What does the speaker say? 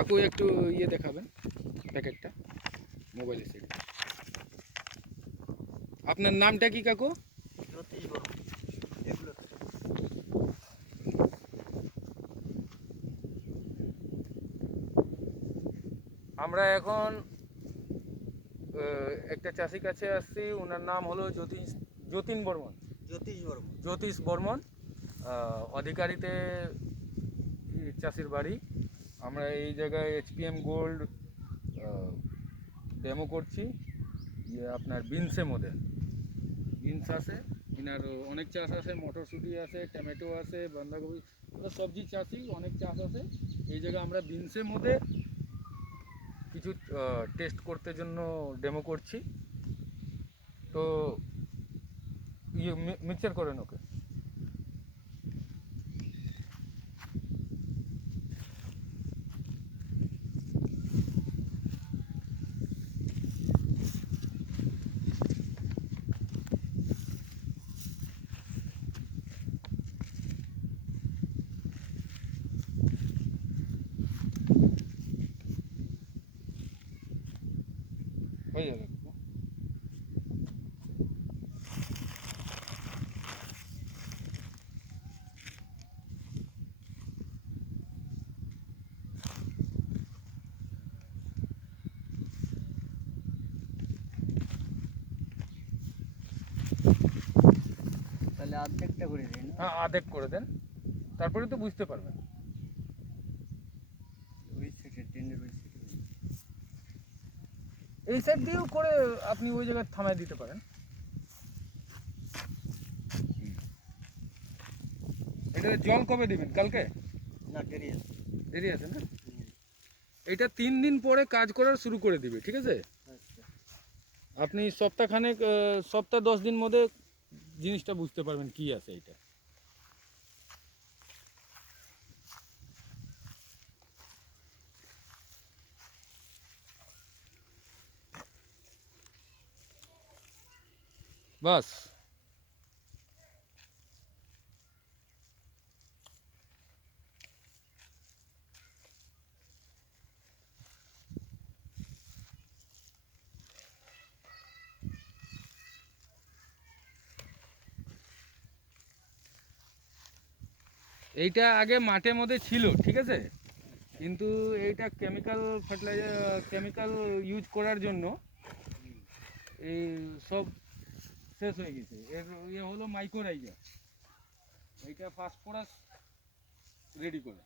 কাকু একটু ইয়ে দেখাবেন প্যাকেটটা মোবাইলের সাইডে। আপনার নামটা কি কাকু? জ্যোতিষ বর্মন। এগুলো আমরা এখন একটা চাষির কাছে আসছি, ওনার নাম হলো যতীন বর্মন। জ্যোতিষ বর্মন। জ্যোতিষ বর্মন, অধিকারীতে চাষির বাড়ি। আমরা এই জায়গায় এইচপিএম গোল্ড ডেমো করছি। ইয়ে আপনার বিনসে মধ্যে বিনস আছে, এনার অনেক চাষ আছে, মটরশুঁটি আছে, টমেটো আছে, বাঁধাকপি, সবজি চাষি অনেক চাষ আছে। এই জায়গায় আমরা বিনসের মধ্যে কিছু টেস্ট করতে জন্য ডেমো করছি। তো ইয়ে মিক্সচার করেন ওকে। হয়ে যাবে। তাহলে অর্ধেকটা করে দিন। হ্যাঁ, আধেক করে দেন, তারপরে তো বুঝতে পারবেন। ওই সাইডে ট্রেনের ওই সাইডে। এই সাইড দিয়েও করে আপনি ওই জায়গায় থামায় দিতে পারেন। এটা জল কবে দিবেন? কালকে? না, দেরি আছে। দেরি আছে না? এটা 3 দিন পরে কাজ করার শুরু করে দিবে, ঠিক আছে? আচ্ছা। আপনি সপ্তাহখানেক, সপ্তাহ 10 দিন মধ্যে জিনিসটা বুঝতে পারবেন কি আছে এটা। বাস। এইটা আগে মাঠের মধ্যে ছিল, ঠিক আছে, কিন্তু এইটা কেমিক্যাল ফার্টিলাইজার, কেমিক্যাল ইউজ করার জন্য এই সব শেষ হয়ে গেছে। এর ইয়ে হলো মাইক্রোরাইজার, এইটা ফসফরাস রেডি করে।